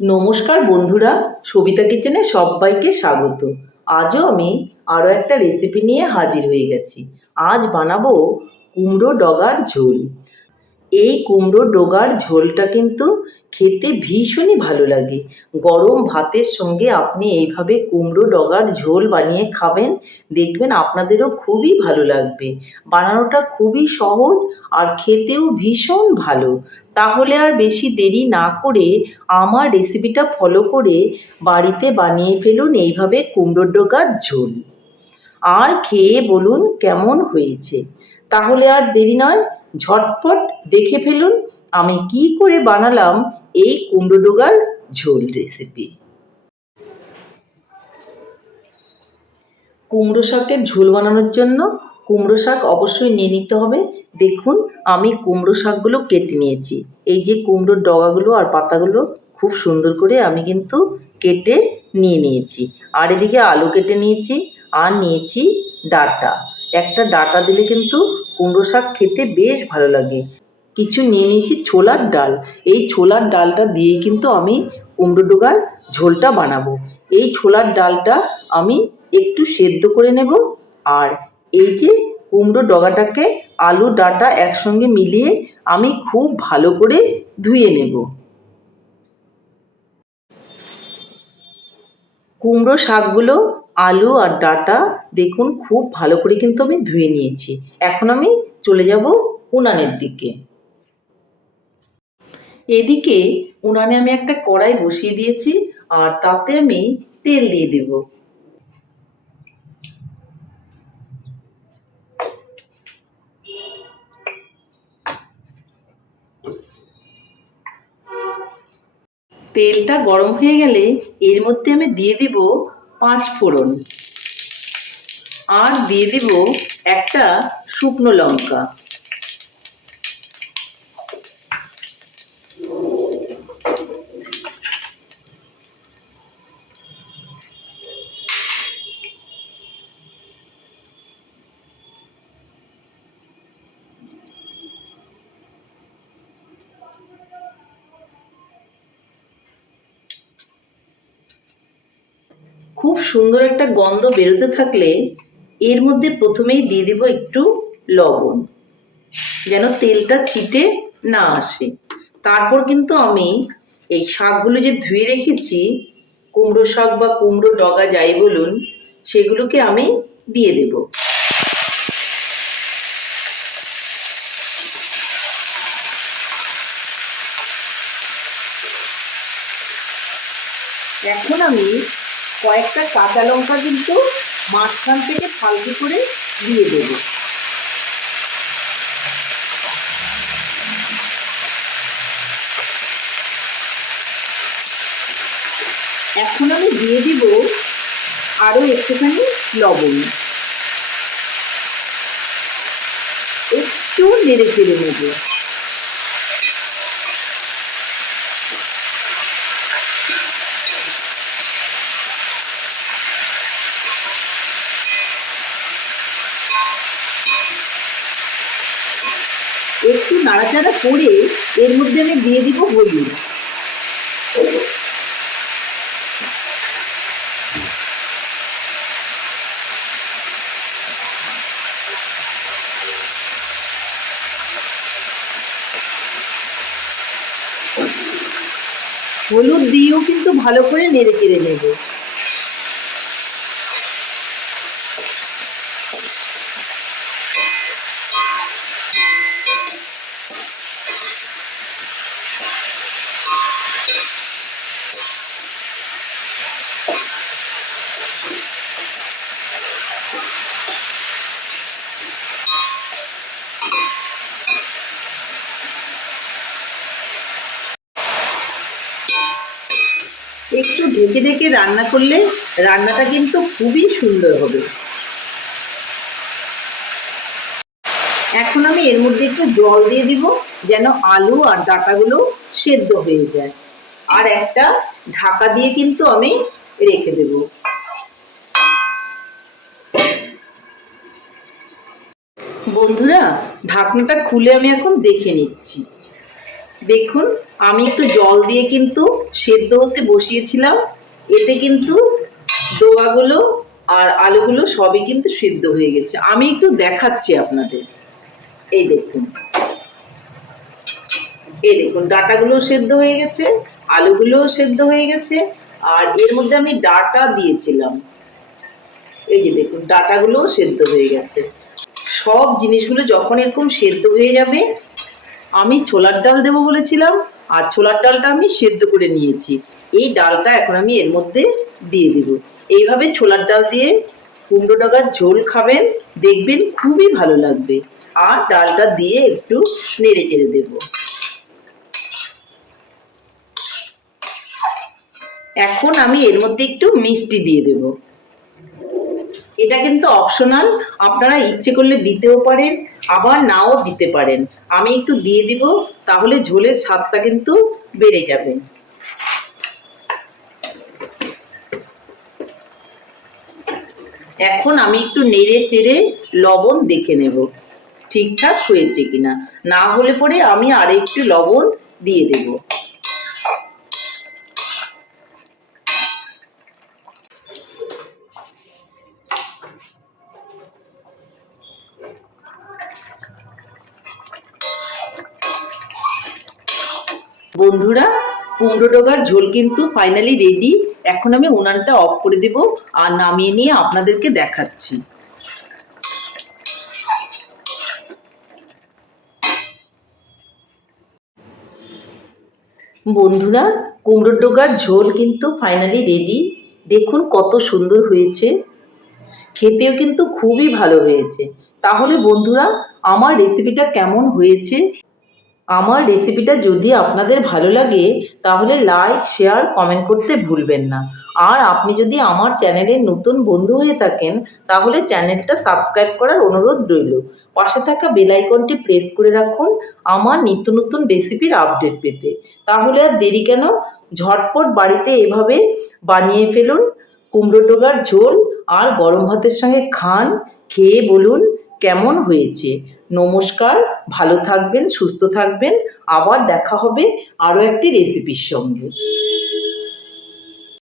নমস্কার বন্ধুরা, সবিতা কিচেনে সবাইকে স্বাগত। আজও আমি আরও একটা রেসিপি নিয়ে হাজির হয়ে গেছি। আজ বানাবো কুমড়ো ডগার ঝোল। এই কুমড়ো ডগার ঝোলটা কিন্তু খেতে ভীষণই ভালো লাগে। গরম ভাতের সঙ্গে আপনি এইভাবে কুমড়ো ডগার ঝোল বানিয়ে খাবেন, দেখবেন আপনাদেরও খুবই ভালো লাগবে। বানানোটা খুবই সহজ আর খেতেও ভীষণ ভালো। তাহলে আর বেশি দেরি না করে আমার রেসিপিটা ফলো করে বাড়িতে বানিয়ে ফেলুন এইভাবে কুমড়ো ডগার ঝোল। আর খেয়ে বলুন কেমন হয়েছে। তাহলে আর দেরি নয়, ঝটপট দেখে ফেলুন আমি কি করে বানালাম এই কুমড়ো ডোগার ঝোল রেসিপি। কুমড়ো শাকের ঝোল বানানোর জন্য কুমড়ো শাক অবশ্যই নিয়ে নিতে হবে। দেখুন আমি কুমড়ো শাকগুলো কেটে নিয়েছি। এই যে কুমড়োর ডগাগুলো আর পাতাগুলো খুব সুন্দর করে আমি কিন্তু কেটে নিয়ে নিয়েছি। আর এদিকে আলু কেটে নিয়েছি, আর নিয়েছি ডাঁটা। একটা ডাঁটা দিলে কিন্তু কুমড়ো শাক খেতে বেশ ভালো লাগে। কিছু নিয়ে নিয়েছি ছোলার ডাল। এই ছোলার ডালটা দিয়েই কিন্তু আমি কুমড়ো ডোগার ঝোলটা বানাবো। এই ছোলার ডালটা আমি একটু সেদ্ধ করে নেব। আর এই যে কুমড়ো ডগাটাকে আলু ডাঁটা একসঙ্গে মিলিয়ে আমি খুব ভালো করে ধুয়ে নেব। কুমড়ো শাকগুলো আলু আর ডাঁটা দেখুন খুব ভালো করে কিন্তু আমি ধুয়ে নিয়েছি। এখন আমি চলে যাব উনানের দিকে। এদিকে উনানে আমি একটা কড়াই বসিয়ে দিয়েছি, আর তাতে আমি তেল দিয়ে দেব। তেলটা গরম হয়ে গেলে এর মধ্যে আমি দিয়ে দিব 5 ফোড়ন, আর দিয়ে দিব একটা শুকনো লঙ্কা। খুব সুন্দর একটা গন্ধ বেরোতে থাকলে এর মধ্যে প্রথমেই দিয়ে দিব একটু লবণ, যেন তেলটা ছিটে না আসে। তারপর কিন্তু আমি এই শাকগুলো যে ধুয়ে রেখেছি, কুমড়ো শাক বা কুমড়ো ডগা যাই বলুন, সেগুলোকে আমি দিয়ে দেব। এখন আমি কয়েকটা কাঁচা লঙ্কা কিন্তু মাঝখান থেকে ফালতু করে দিয়ে দেব। এখন আমি দিয়ে দিব আরো একটুখানি লবণ। একটু নেড়ে চেড়ে নেব। একটু নাড়াচাড়া করে এর মধ্যে আমি দিয়ে দিব হলুদ। হলুদ দিয়েও কিন্তু ভালো করে নেড়ে চেড়ে নেব। একটু ঢেকে ঢেকে রান্না করলে রান্নাটা কিন্তু খুবই সুন্দর হবে। এখন আমি এর মধ্যে একটু জল দিয়ে দিব, যেন আলু আর ডাঁটাগুলো সেদ্ধ হয়ে যায়। আর একটা ঢাকা দিয়ে কিন্তু আমি রেখে দেব। বন্ধুরা, ঢাকনাটা খুলে আমি এখন দেখে নিচ্ছি। দেখুন আমি একটু জল দিয়ে কিন্তু সেদ্ধ হতে বসিয়েছিলাম, এতে কিন্তু ডোগাগুলো আর আলুগুলো সবই কিন্তু সিদ্ধ হয়ে গেছে। আমি একটু দেখাচ্ছি আপনাদের। এই দেখুন, এই দেখুন ডাঁটাগুলো সেদ্ধ হয়ে গেছে, আলুগুলোও সেদ্ধ হয়ে গেছে, আর এর মধ্যে আমি ডাঁটা দিয়েছিলাম। এই যে দেখুন ডাঁটাগুলোও সেদ্ধ হয়ে গেছে। সব জিনিসগুলো যখন এরকম সেদ্ধ হয়ে যাবে, আমি ছোলার ডাল দেবো বলেছিলাম, আর ছোলার ডালটা আমি সেদ্ধ করে নিয়েছি। এই ডালটা এখন আমি এর মধ্যে দিয়ে দিব। এইভাবে ছোলার ডাল দিয়ে কুমড়ো ডগার ঝোল খাবেন, দেখবেন খুবই ভালো লাগবে। আর ডালটা দিয়ে একটু নেড়ে চেড়ে দেবো। এখন আমি এর মধ্যে একটু মিষ্টি দিয়ে দেব। এটা কিন্তু অপশনাল, আপনারা ইচ্ছে করলে দিতেও পারেন, আবার নাও দিতে পারেন। আমি একটু দিয়ে দিব, তাহলে ঝোলের স্বাদটা কিন্তু বেড়ে যাবে। এখন আমি একটু নেড়ে চেড়ে লবণ দেখে নেব ঠিকঠাক হয়েছে কিনা, না হলে পরে আমি আর একটু লবণ দিয়ে দেব। বন্ধুরা, কুমড়ো ডগার ঝোল কিন্তু ফাইনালি রেডি। এখন আমি উনানটা অফ করে দেব আর নামিয়ে নিয়ে আপনাদেরকে দেখাচ্ছি। বন্ধুরা, কুমড়োর ডগার ঝোল কিন্তু ফাইনালি রেডি। দেখুন কত সুন্দর হয়েছে, খেতেও কিন্তু খুবই ভালো হয়েছে। তাহলে বন্ধুরা, আমার রেসিপিটা কেমন হয়েছে? আমার রেসিপিটা যদি আপনাদের ভালো লাগে তাহলে লাইক, শেয়ার, কমেন্ট করতে ভুলবেন না। আর আপনি যদি আমার চ্যানেলের নতুন বন্ধু হয়ে থাকেন তাহলে চ্যানেলটা সাবস্ক্রাইব করার অনুরোধ রইল। পাশে থাকা বেল আইকনটি প্রেস করে রাখুন আমার নিত্য নতুন রেসিপির আপডেট পেতে। তাহলে আর দেরি কেন, ঝটপট বাড়িতে এভাবে বানিয়ে ফেলুন কুমড়ো ডগার ঝোল, আর গরম ভাতের সঙ্গে খান, খেয়ে বলুন কেমন হয়েছে। নমস্কার, ভালো থাকবেন, সুস্থ থাকবেন। আবার দেখা হবে আরও একটি রেসিপির সঙ্গে।